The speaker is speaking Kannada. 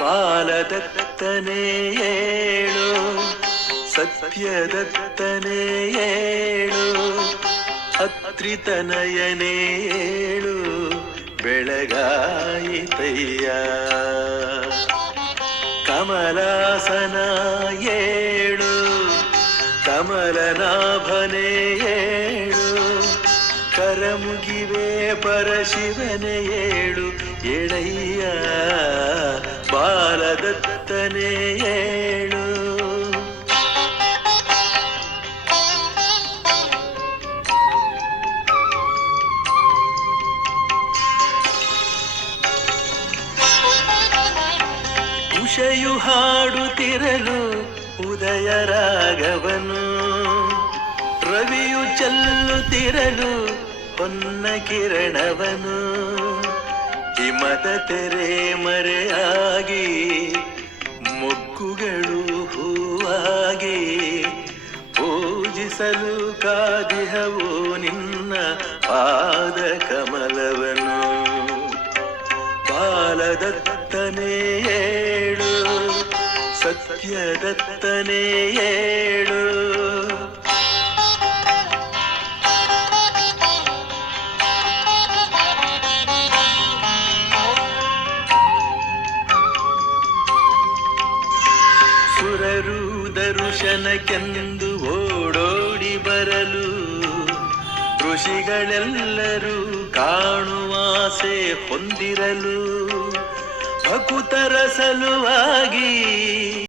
ಬಾಲದತ್ತನೇ ಏಳು ಸತ್ಯದತ್ತನೇ ಏಳು ಅತ್ರಿತನಯನೇ ಏಳು ಬೆಳಗಾಯಿತಯ್ಯ ಕಮಲಾಸನ ಏಳು ಕಮಲನಾಭನೇ ಏಳು ಕರಮುಗಿವೆ ಪರಶಿವನೇ ಏಳು ಎಳೆಯ ಬಾಲದತ್ತನೇ ಹೇಳು. ಉಷಯು ಹಾಡುತ್ತಿರಲು ಉದಯ ರಾಗವನು ರವಿಯು ಚಲ್ಲುತ್ತಿರಲು ಹೊನ್ನ ಕಿರಣವನು. ಹಿಮದ ತೆರೆ ಮರೆಯಾಗಿ ಮೊಗ್ಗುಗಳು ಹೂವಾಗಿ ಪೂಜಿಸಲು ಕಾದಿಹವು ನಿನ್ನ ಪಾದ ಕಮಲವನು ಬಾಲದತ್ತನೇ ಏಳು ಸತ್ಯದತ್ತನೇ ಏಳು ದರುಶನಕ್ಕೆಂದು ಓಡೋಡಿ ಬರಲು. ಋಷಿಗಳೆಲ್ಲರೂ ಕಾಣುವಾಸೆ ಹೊಂದಿರಲು. ಭಕುತರ ಸಲುವಾಗಿ